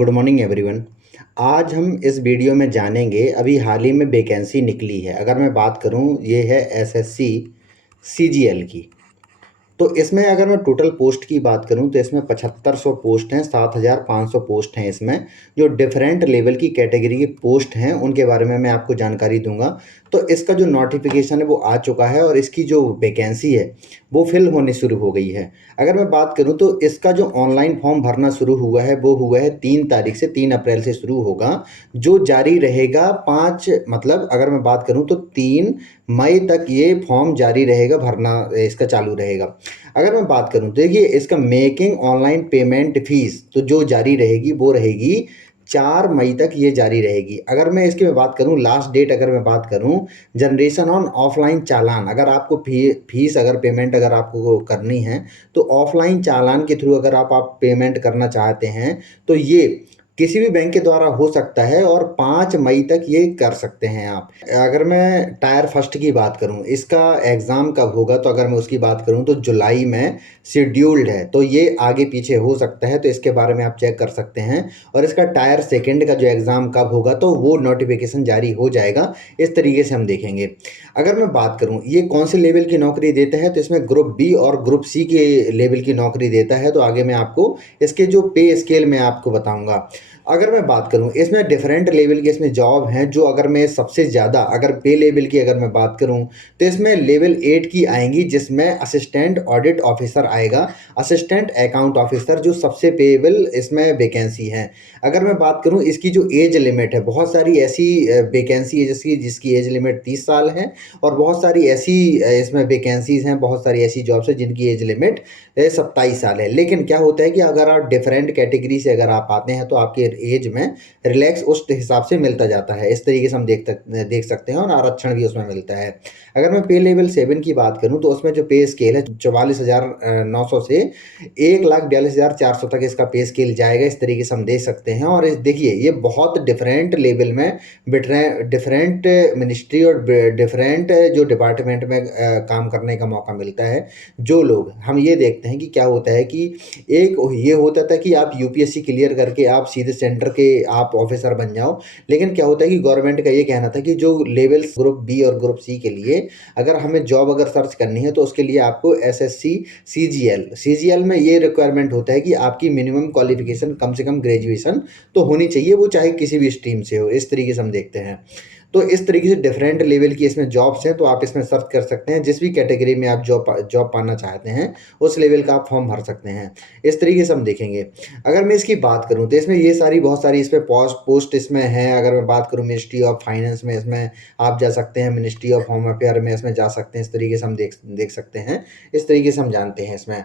Good morning everyone. आज हम इस वीडियो में जानेंगे, अभी हाल ही में वैकेंसी निकली है। अगर मैं बात करूं, ये है एसएससी सीजीएल की। तो इसमें अगर मैं टोटल पोस्ट की बात करूं तो इसमें 7500 पोस्ट हैं, 7500 पोस्ट हैं। इसमें जो डिफरेंट लेवल की कैटेगरी की पोस्ट हैं उनके बारे में मैं आपको जानकारी दूंगा। तो इसका जो नोटिफिकेशन है वो आ चुका है और इसकी जो वैकेंसी है वो फिल होनी शुरू हो गई है। अगर मैं बात करूं तो इसका जो ऑनलाइन फॉर्म भरना शुरू हुआ है वो हुआ है 3 तारीख से, 3 अप्रैल से शुरू होगा, जो जारी रहेगा 5, मतलब अगर मैं बात करूं तो 3 मई तक ये फॉर्म जारी रहेगा, भरना इसका चालू रहेगा। अगर मैं बात करूं, देखिए इसका मेकिंग ऑनलाइन पेमेंट फीस तो जो जारी रहेगी वो रहेगी 4 मई तक ये जारी रहेगी। अगर मैं इसकी बात करूं, लास्ट डेट अगर मैं बात करूं, जनरेशन ऑन ऑफलाइन चालान, अगर आपको फीस अगर पेमेंट अगर आपको करनी है तो ऑफलाइन चालान के थ्रू अगर आप पेमेंट करना चाहते हैं तो ये किसी भी बैंक के द्वारा हो सकता है और 5 मई तक ये कर सकते हैं आप। अगर मैं टायर फर्स्ट की बात करूं, इसका एग्ज़ाम कब होगा, तो अगर मैं उसकी बात करूं तो जुलाई में शेड्यूल्ड है, तो ये आगे पीछे हो सकता है, तो इसके बारे में आप चेक कर सकते हैं। और इसका टायर सेकंड का जो एग्ज़ाम कब होगा तो वो नोटिफिकेशन जारी हो जाएगा। इस तरीके से हम देखेंगे। अगर मैं बात करूं ये कौन से लेवल की नौकरी देता है, तो इसमें ग्रुप बी और ग्रुप सी के लेवल की नौकरी देता है। तो आगे मैं आपको इसके जो पे स्केल में आपको बताऊंगा। अगर मैं बात करूं, इसमें डिफरेंट लेवल के इसमें जॉब हैं, जो अगर मैं सबसे ज़्यादा अगर पे लेवल की अगर मैं बात करूं तो इसमें लेवल 8 की आएंगी, जिसमें असिस्टेंट ऑडिट ऑफिसर आएगा, असिस्टेंट अकाउंट ऑफिसर, जो सबसे पेएबल इसमें वैकेंसी है। अगर मैं बात करूं इसकी जो एज लिमिट है, बहुत सारी ऐसी वैकेंसी है जिसकी जिसकी एज लिमिट 30 साल है, और बहुत सारी ऐसी इसमें वैकेंसीज हैं, बहुत सारी ऐसी जॉब्स हैं जिनकी एज लिमिट 27 साल है। लेकिन क्या होता है कि अगर आप डिफरेंट कैटेगरी से अगर आप आते हैं तो आपके एज में रिलैक्स उस हिसाब से मिलता जाता है। इस तरीके से हम देख सकते हैं, और आरक्षण भी उसमें मिलता है। अगर मैं पे लेवल 7 की बात करूं तो उसमें जो पे स्केल है 44,900 से 1,42,400 तक इसका पे स्केल जाएगा। इस तरीके से हम देख सकते हैं। और देखिए ये बहुत डिफरेंट लेवल में, डिफरेंट मिनिस्ट्री और डिफरेंट जो डिपार्टमेंट में काम करने का मौका मिलता है। जो लोग हम ये देखते हैं कि क्या होता है कि एक ये होता था कि आप यूपीएससी क्लियर करके आप सीधे सेंटर के आप ऑफिसर बन जाओ। लेकिन क्या होता है कि गवर्नमेंट का ये कहना था कि जो लेवल ग्रुप बी और ग्रुप सी के लिए अगर हमें जॉब अगर सर्च करनी है तो उसके लिए आपको एसएससी सीजीएल में ये रिक्वायरमेंट होता है कि आपकी मिनिमम क्वालिफिकेशन कम से कम ग्रेजुएशन तो होनी चाहिए, वो चाहे किसी भी स्ट्रीम से हो। इस तरीके से हम देखते हैं। तो इस तरीके से डिफरेंट लेवल की इसमें जॉब्स हैं, तो आप इसमें सर्च कर सकते हैं। जिस भी कैटेगरी में आप जॉब पाना चाहते हैं उस लेवल का आप फॉर्म भर सकते हैं। इस तरीके से हम देखेंगे। अगर मैं इसकी बात करूं तो इसमें ये सारी बहुत सारी इसमें पोस्ट इसमें हैं। अगर मैं बात करूं मिनिस्ट्री ऑफ फाइनेंस में, इसमें आप जा सकते हैं, मिनिस्ट्री ऑफ होम अफेयर में इसमें जा सकते हैं। इस तरीके से हम देख सकते हैं। इस तरीके से हम जानते हैं इसमें।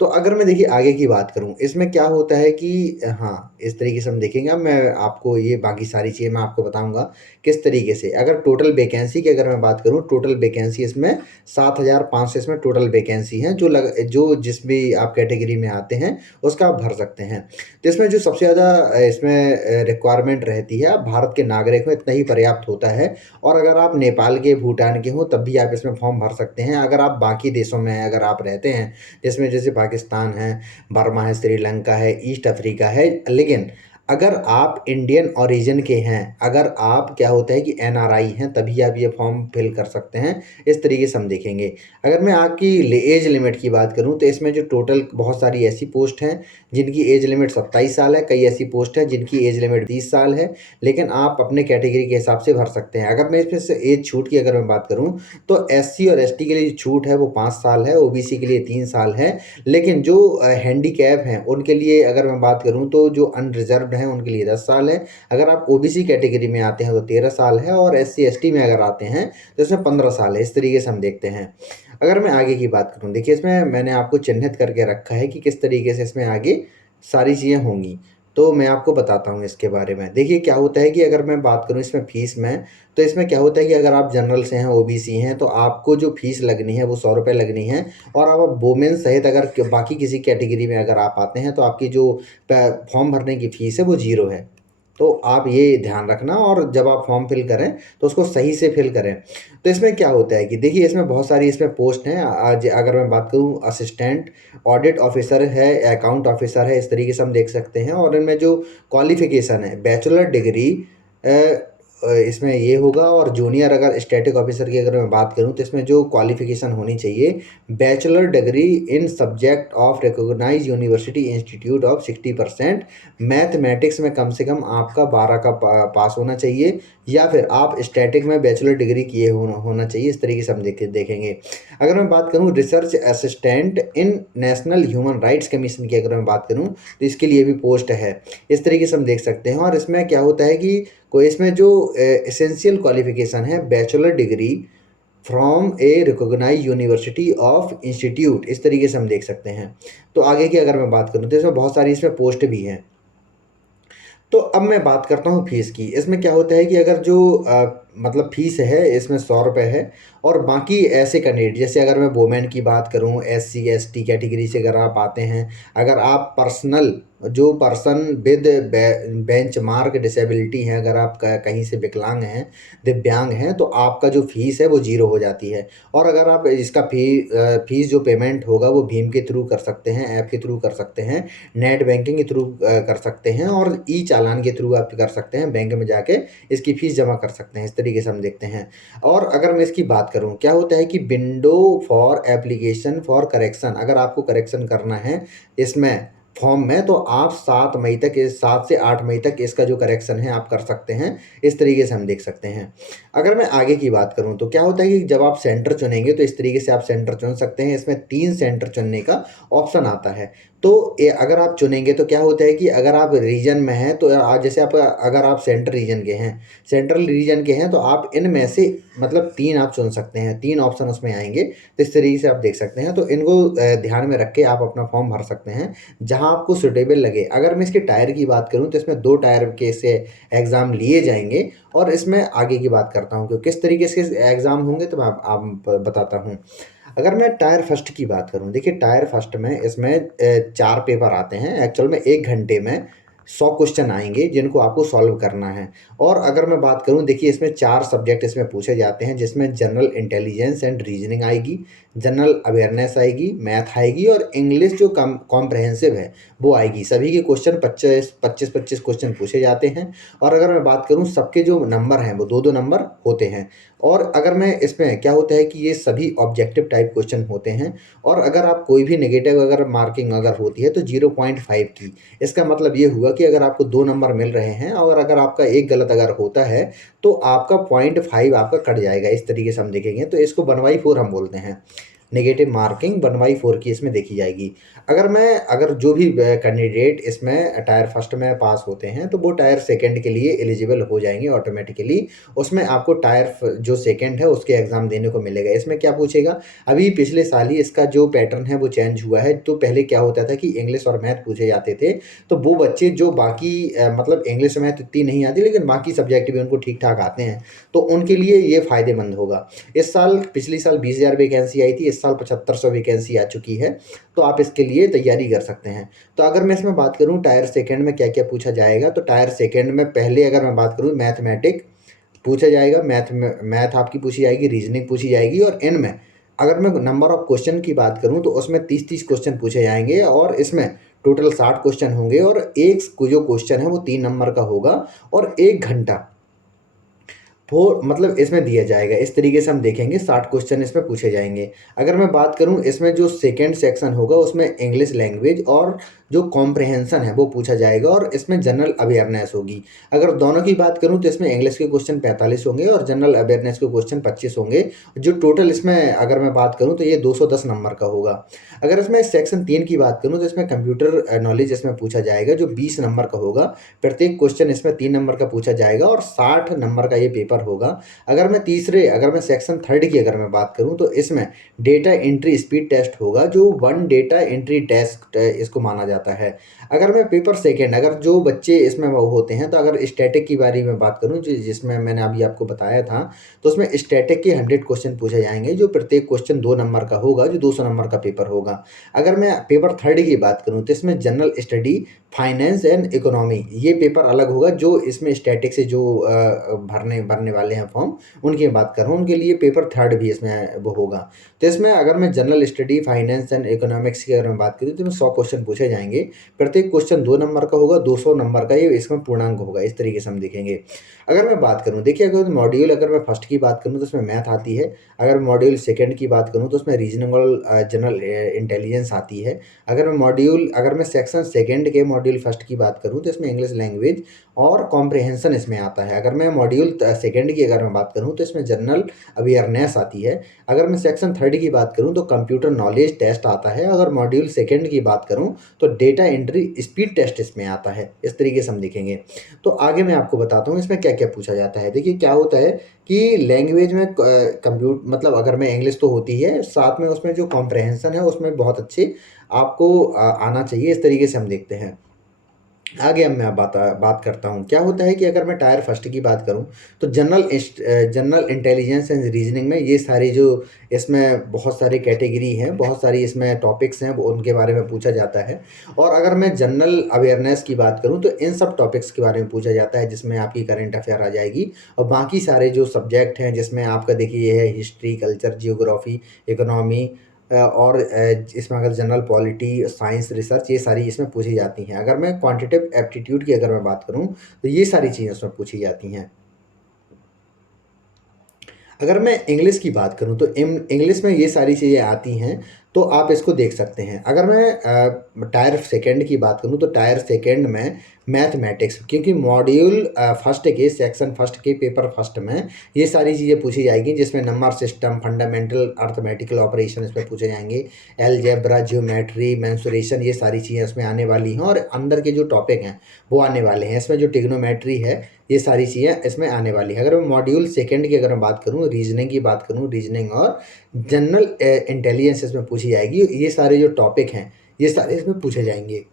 तो अगर मैं देखिए आगे की बात करूं, इसमें क्या होता है कि हाँ, इस तरीके से हम देखेंगे। अब मैं आपको ये बाकी सारी चीज़ें मैं आपको बताऊंगा किस तरीके से। अगर टोटल वैकेंसी की अगर मैं बात करूं, टोटल वैकेंसी इसमें 7,500 इसमें टोटल वैकेंसी हैं, जो जिस भी आप कैटेगरी में आते हैं उसका आप भर सकते हैं। तो इसमें जो सबसे ज़्यादा इसमें रिक्वायरमेंट रहती है, आप भारत के नागरिक हो इतना ही पर्याप्त होता है। और अगर आप नेपाल के, भूटान के हो तब भी आप इसमें फॉर्म भर सकते हैं। अगर आप बाकी देशों में अगर आप रहते हैं, जिसमें जैसे पाकिस्तान है, बर्मा है, श्रीलंका है, ईस्ट अफ्रीका है, लेकिन अगर आप इंडियन ओरिजिन के हैं, अगर आप क्या होता है कि एनआरआई हैं, तभी आप ये फॉर्म फिल कर सकते हैं। इस तरीके से हम देखेंगे। अगर मैं आपकी एज लिमिट की बात करूं तो इसमें जो टोटल बहुत सारी ऐसी पोस्ट हैं जिनकी एज लिमिट 27 साल है, कई ऐसी पोस्ट हैं जिनकी एज लिमिट 30 साल है, लेकिन आप अपने कैटेगरी के हिसाब से भर सकते हैं। अगर मैं इसमें से एज छूट की अगर मैं बात करूं तो एससी और एसटी के लिए जो छूट है वो 5 साल है, ओबीसी के लिए 3 साल है। लेकिन जो हैंडीकैप हैं उनके लिए अगर मैं बात करूं तो जो अनरिजर्व्ड हैं उनके लिए 10 साल है। अगर आप ओबीसी कैटेगरी में आते हैं तो 13 साल है, और एससी एसटी में अगर आते हैं तो इसमें 15 साल है। इस तरीके से हम देखते हैं। अगर मैं आगे की बात करूं, देखिए इसमें मैंने आपको चिन्हित करके रखा है कि किस तरीके से इसमें आगे सारी चीज़ें होंगी। तो मैं आपको बताता हूँ इसके बारे में। देखिए क्या होता है कि अगर मैं बात करूँ इसमें फ़ीस में, तो इसमें क्या होता है कि अगर आप जनरल से हैं, ओबीसी हैं, तो आपको जो फ़ीस लगनी है वो 100 रुपये लगनी है। और अब आप वोमेन सहित अगर बाकी किसी कैटेगरी में अगर आप आते हैं तो आपकी जो फॉर्म भरने की फ़ीस है वो 0 है। तो आप ये ध्यान रखना, और जब आप फॉर्म फिल करें तो उसको सही से फिल करें। तो इसमें क्या होता है कि देखिए, इसमें बहुत सारी इसमें पोस्ट हैं। आज अगर मैं बात करूँ, असिस्टेंट ऑडिट ऑफिसर है, अकाउंट ऑफिसर है, इस तरीके से हम देख सकते हैं। और इनमें जो क्वालिफिकेशन है, बैचलर डिग्री इसमें ये होगा। और जूनियर अगर स्टैटिक ऑफिसर की अगर मैं बात करूं, तो इसमें जो क्वालिफिकेशन होनी चाहिए, bachelor degree in subject of recognise university institute of 60%, mathematics में कम से कम आपका 12 का पास होना चाहिए, या फिर आप स्टैटिक में बैचलर डिग्री किए होना चाहिए। इस तरीके से हम देखेंगे। अगर मैं बात करूं research assistant in national human rights commission की अगर मैं बात करूं, तो इसके लिए भी पोस्ट है। इस तरीके से हम देख सकते हैं। और इसमें क्या होता है कि कोई इसमें जो एसेंशियल क्वालिफिकेशन है, bachelor degree from a recognise university of institute, इस तरीके से हम देख सकते हैं। तो आगे की अगर मैं बात करूं, तो इसमें बहुत सारी इसमें पोस्ट भी हैं। तो अब मैं बात करता हूँ फीस की। इसमें क्या होता है कि अगर जो मतलब फीस है, इसमें 100 रुपये है। और बाकी ऐसे कैंडिडेट, जैसे अगर मैं वोमेन की बात करूँ, SC ST कैटेगरी से अगर आप आते हैं, अगर आप पर्सनल जो person with bench mark disability हैं, अगर आप कहीं से विकलांग हैं, दिव्यांग हैं, तो आपका जो फीस है वो 0 हो जाती है। और अगर आप इसका फीस जो पेमेंट होगा वो भीम के थ्रू कर सकते हैं, ऐप के थ्रू कर सकते हैं, नेट बैंकिंग के थ्रू कर सकते हैं, और ई चालान के थ्रू आप कर सकते हैं, बैंक में जाके इसकी फ़ीस जमा कर सकते हैं। इस तरीके से हम देखते हैं। और अगर मैं इसकी बात करूं, क्या होता है कि window for application for correction, अगर आपको करेक्शन करना है इसमें फॉर्म में, तो आप 7 मई तक, 7 से 8 मई तक इसका जो करेक्शन है आप कर सकते हैं। इस तरीके से हम देख सकते हैं। अगर मैं आगे की बात करूं, तो क्या होता है कि जब आप सेंटर चुनेंगे, तो इस तरीके से आप सेंटर चुन सकते हैं। इसमें 3 सेंटर चुनने का ऑप्शन आता है। तो अगर आप चुनेंगे, तो क्या होता है कि अगर आप रीजन में हैं, तो आज जैसे आप अगर आप सेंट्रल रीजन के हैं, सेंट्रल रीजन के हैं, तो आप इनमें से मतलब 3 आप चुन सकते हैं, 3 ऑप्शन उसमें आएंगे। तो इस तरीके से आप देख सकते हैं। तो इनको ध्यान में रख के आप अपना फॉर्म भर सकते हैं जहां आपको सुटेबल लगे। अगर मैं इसके टायर की बात करूं, तो इसमें 2 टायर के से एग्ज़ाम लिए जाएंगे। और इसमें आगे की बात करता हूं कि किस तरीके से एग्ज़ाम होंगे, तो मैं आप बताता हूं। अगर मैं टायर फर्स्ट की बात करूं, देखिए टायर फर्स्ट में इसमें 4 पेपर आते हैं। एक्चुअल में 1 घंटे में 100 क्वेश्चन आएंगे जिनको आपको सॉल्व करना है। और अगर मैं बात करूं, देखिए इसमें 4 सब्जेक्ट इसमें पूछे जाते हैं, जिसमें जनरल इंटेलिजेंस एंड रीजनिंग आएगी, जनरल अवेयरनेस आएगी, मैथ आएगी, और इंग्लिश जो कॉम्प्रहेंसिव है वो आएगी। सभी के क्वेश्चन 25 क्वेश्चन पूछे जाते हैं। और अगर मैं बात करूं, सबके जो नंबर हैं वो 2-2 नंबर होते हैं। और अगर मैं इसमें क्या होता है कि ये सभी ऑब्जेक्टिव टाइप क्वेश्चन होते हैं। और अगर आप कोई भी नेगेटिव अगर मार्किंग अगर होती है, तो 0.5 की। इसका मतलब ये हुआ कि अगर आपको 2 नंबर मिल रहे हैं, और अगर आपका एक गलत अगर होता है, तो आपका 0.5 आपका कट जाएगा। इस तरीके से हम देखेंगे, तो इसको 1/4 हम बोलते हैं। नेगेटिव मार्किंग 1/4 की इसमें देखी जाएगी। अगर जो भी कैंडिडेट इसमें टायर फर्स्ट में पास होते हैं, तो वो टायर सेकंड के लिए एलिजिबल हो जाएंगे ऑटोमेटिकली। उसमें आपको टायर जो सेकंड है उसके एग्ज़ाम देने को मिलेगा। इसमें क्या पूछेगा, अभी पिछले साल ही इसका जो पैटर्न है वो चेंज हुआ है। तो पहले क्या होता था कि इंग्लिश और मैथ पूछे जाते थे, तो वो बच्चे जो बाकी मतलब इंग्लिश और मैथ इतनी नहीं आती, लेकिन बाकी सब्जेक्ट भी उनको ठीक ठाक आते हैं, तो उनके लिए ये फ़ायदेमंद होगा। पिछली साल 20,000 वैकेंसी आई थी, इस साल 7500 वैकेंसी आ चुकी है। तो आप इसके लिए तैयारी कर सकते हैं। तो अगर मैं इसमें बात करूं टायर सेकंड में क्या क्या पूछा जाएगा, तो टायर सेकंड में पहले अगर मैं बात करूं, मैथमेटिक पूछा जाएगा, मैथ आपकी पूछी जाएगी, रीजनिंग पूछी जाएगी। और इनमें अगर मैं नंबर ऑफ क्वेश्चन की बात करूं, तो उसमें 30-30 क्वेश्चन पूछे जाएंगे, और इसमें टोटल 60 क्वेश्चन होंगे। और एक जो क्वेश्चन है वो 3 नंबर का होगा, और 1 घंटा वो मतलब इसमें दिया जाएगा। इस तरीके से हम देखेंगे, 60 क्वेश्चन इसमें पूछे जाएंगे। अगर मैं बात करूं, इसमें जो सेकंड सेक्शन होगा उसमें इंग्लिश लैंग्वेज और जो कॉम्प्रहेंशन है वो पूछा जाएगा, और इसमें जनरल अवेयरनेस होगी। अगर दोनों की बात करूं, तो इसमें इंग्लिश के क्वेश्चन 45 होंगे, और जनरल अवेयरनेस के क्वेश्चन 25 होंगे। जो टोटल इसमें अगर मैं बात करूँ, तो ये 210 नंबर का होगा। अगर इसमें सेक्शन 3 की बात करूँ, तो इसमें कंप्यूटर नॉलेज इसमें पूछा जाएगा, जो 20 नंबर का होगा। प्रत्येक क्वेश्चन इसमें 3 नंबर का पूछा जाएगा, और 60 नंबर का ये पेपर होगा। अगर मैं सेक्शन थर्ड की अगर मैं बात करूं, तो इसमें डेटा एंट्री स्पीड टेस्ट होगा, जो 1 डेटा एंट्री टेस्ट इसको माना जाता है। अगर मैं पेपर सेकेंड, अगर जो बच्चे इसमें वो होते हैं, तो अगर स्टैटिक की बारे में बात करूं, जिसमें मैंने अभी आपको बताया था, तो उसमें स्टैटिक के 100 क्वेश्चन पूछे जाएंगे, जो प्रत्येक क्वेश्चन 2 नंबर का होगा, जो 200 नंबर का पेपर होगा। अगर मैं पेपर थर्ड की बात करूं, तो इसमें general study finance and economy ये पेपर अलग होगा, जो इसमें स्टैटिक से जो भरने वाले हैं फॉर्म, उनकी मैं बात कर रहा हूँ, उनके लिए पेपर थर्ड भी इसमें वो होगा। तो इसमें अगर मैं general study, finance and economics की अगर मैं बात करूँ तो इसमें 100 क्वेश्चन पूछे जाएंगे। प्रत्येक क्वेश्चन 2 नंबर का होगा, 200 नंबर का ये इसमें पूर्णांक होगा। इस तरीके से हम देखेंगे। अगर मैं बात करूँ, देखिए अगर मॉड्यूल अगर मैं फर्स्ट की बात करूँ तो उसमें मैथ आती है। अगर मॉड्यूल सेकंड की बात करूँ तो उसमें रीजनिंग और जनरल इंटेलिजेंस आती है। अगर मैं सेक्शन सेकंड के मॉड्यूल फर्स्ट की बात करूँ तो इसमें इंग्लिश लैंग्वेज और कॉम्प्रिहेंशन इसमें आता है। अगर मैं मॉड्यूल सेकंड की अगर मैं बात करूँ तो इसमें जनरल अवेयरनेस आती है। अगर मैं सेक्शन थर्ड की बात करूँ तो कंप्यूटर नॉलेज टेस्ट आता है। अगर मॉड्यूल सेकंड की बात करूँ तो डेटा एंट्री स्पीड टेस्ट इसमें आता है। इस तरीके से हम देखेंगे। तो आगे मैं आपको बताता हूँ इसमें क्या क्या पूछा जाता है। देखिए क्या होता है कि लैंग्वेज में मतलब अगर मैं इंग्लिश तो होती है, साथ में उसमें जो कॉम्प्रहेंशन है उसमें बहुत अच्छे आपको आना चाहिए। इस तरीके से हम देखते हैं। आगे अब मैं बात करता हूँ। क्या होता है कि अगर मैं टायर फर्स्ट की बात करूँ तो जनरल इंटेलिजेंस एंड रीजनिंग में ये सारी जो इसमें बहुत सारी कैटेगरी हैं, बहुत सारी इसमें टॉपिक्स हैं, वो उनके बारे में पूछा जाता है। और अगर मैं जनरल अवेयरनेस की बात करूँ तो इन सब टॉपिक्स के बारे में पूछा जाता है, जिसमें आपकी करंट अफेयर आ जाएगी। और बाकी सारे जो सब्जेक्ट हैं जिसमें आपका देखिए ये है हिस्ट्री, कल्चर, जियोग्राफी, इकोनॉमी और इसमें अगर जनरल पॉलिटी, साइंस, रिसर्च, ये सारी इसमें पूछी जाती हैं। अगर मैं क्वांटिटेटिव एप्टीट्यूड की अगर मैं बात करूँ तो ये सारी चीज़ें उसमें पूछी जाती हैं। अगर मैं इंग्लिश की बात करूँ तो इंग्लिश में ये सारी चीज़ें आती हैं, तो आप इसको देख सकते हैं। अगर मैं टायर सेकंड की बात करूँ तो टायर सेकंड में मैथमेटिक्स, क्योंकि मॉड्यूल फर्स्ट के सेक्शन फर्स्ट के पेपर फर्स्ट में ये सारी चीज़ें पूछी जाएगी, जिसमें number system, fundamental arithmetical operation इसमें पूछे जाएंगे, अलजेब्रा, ज्योमेट्री, मेंसुरेशन, ये सारी चीज़ें इसमें आने वाली हैं। और अंदर के जो टॉपिक हैं वो आने वाले हैं। इसमें जो ट्रिग्नोमेट्री है, ये सारी चीज़ें इसमें आने वाली हैं। अगर मैं मॉड्यूल सेकंड की अगर मैं बात करूँ, रीजनिंग की बात करूँ, रीजनिंग और जनरल इंटेलिजेंस इसमें पूछी जाएगी। ये सारे जो टॉपिक हैं ये सारे इसमें पूछे जाएंगे।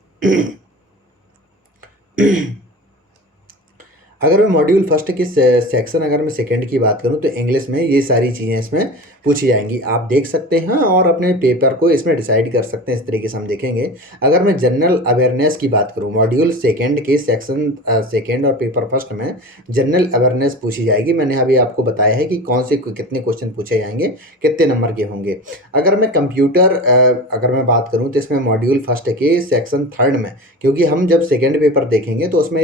अगर मैं मॉड्यूल फर्स्ट के सेक्शन अगर मैं सेकंड की बात करूं तो इंग्लिश में ये सारी चीज़ें इसमें पूछी जाएंगी। आप देख सकते हैं और अपने पेपर को इसमें डिसाइड कर सकते हैं। इस तरीके से हम देखेंगे। अगर मैं जनरल अवेयरनेस की बात करूं, मॉड्यूल सेकंड के सेक्शन सेकंड और पेपर फर्स्ट में जनरल अवेयरनेस पूछी जाएगी। मैंने अभी आपको बताया है कि कौन से कितने क्वेश्चन पूछे जाएंगे, कितने नंबर के होंगे। अगर मैं कंप्यूटर अगर मैं बात करूँ तो इसमें मॉड्यूल फर्स्ट के सेक्शन थर्ड में, क्योंकि हम जब सेकेंड पेपर देखेंगे तो उसमें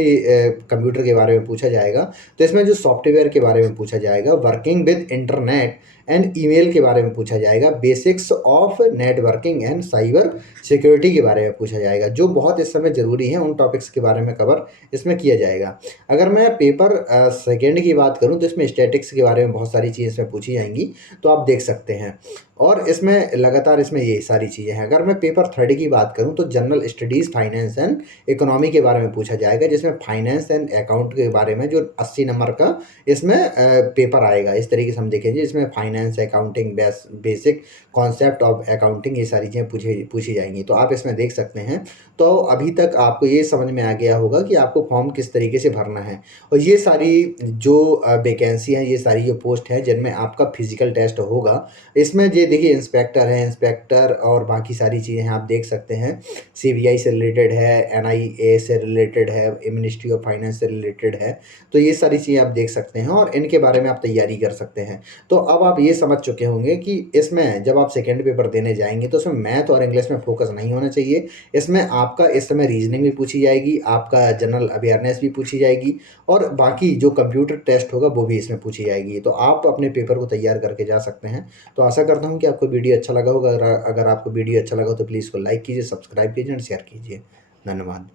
कंप्यूटर के बारे में पूछा जाएगा। तो इसमें जो सॉफ्टवेयर के बारे में पूछा जाएगा, working with internet and email के बारे में पूछा जाएगा, basics of networking and cyber security के बारे में पूछा जाएगा, जो बहुत इस समय ज़रूरी है। उन टॉपिक्स के बारे में कवर इसमें किया जाएगा। अगर मैं पेपर सेकेंड की बात करूं तो इसमें स्टैटिक्स के बारे में बहुत सारी चीज़ें इसमें पूछी जाएंगी, तो आप देख सकते हैं। और इसमें लगातार इसमें ये सारी चीज़ें हैं। अगर मैं पेपर थर्ड की बात करूं तो general studies, finance and economy के बारे में पूछा जाएगा, जिसमें फाइनेंस एंड अकाउंट के बारे में जो 80 नंबर का इसमें पेपर आएगा। इस तरीके से हम देखेंगे। इसमें finance, accounting, basic concept of accounting, ये सारी चीज़ें पूछी जाएंगी। तो आप इसमें देख सकते हैं। तो अभी तक आपको ये समझ में आ गया होगा कि आपको फॉर्म किस तरीके से भरना है। और ये सारी जो वैकेंसी है, ये सारी जो पोस्ट है जिनमें आपका फिजिकल टेस्ट होगा, इसमें ये देखिए इंस्पेक्टर है, इंस्पेक्टर और बाकी सारी चीज़ें हैं, आप देख सकते हैं। सीबीआई से रिलेटेड है, एनआईए से रिलेटेड है, मिनिस्ट्री ऑफ फाइनेंस से रिलेटेड है। तो ये सारी चीज़ें आप देख सकते हैं और इनके बारे में आप तैयारी कर सकते हैं। तो अब आप ये समझ चुके होंगे कि इसमें जब आप सेकेंड पेपर देने जाएंगे तो उसमें मैथ और इंग्लिश में फोकस नहीं होना चाहिए। इसमें आपका इस समय रीजनिंग भी पूछी जाएगी, आपका जनरल अवेयरनेस भी पूछी जाएगी, और बाकी जो कंप्यूटर टेस्ट होगा वो भी इसमें पूछी जाएगी। तो आप अपने पेपर को तैयार करके जा सकते हैं। तो आशा करता हूँ कि आपको वीडियो अच्छा लगा होगा। अगर आपको वीडियो अच्छा लगा हो तो प्लीज़ इसको लाइक कीजिए, सब्सक्राइब कीजिए और शेयर कीजिए। धन्यवाद।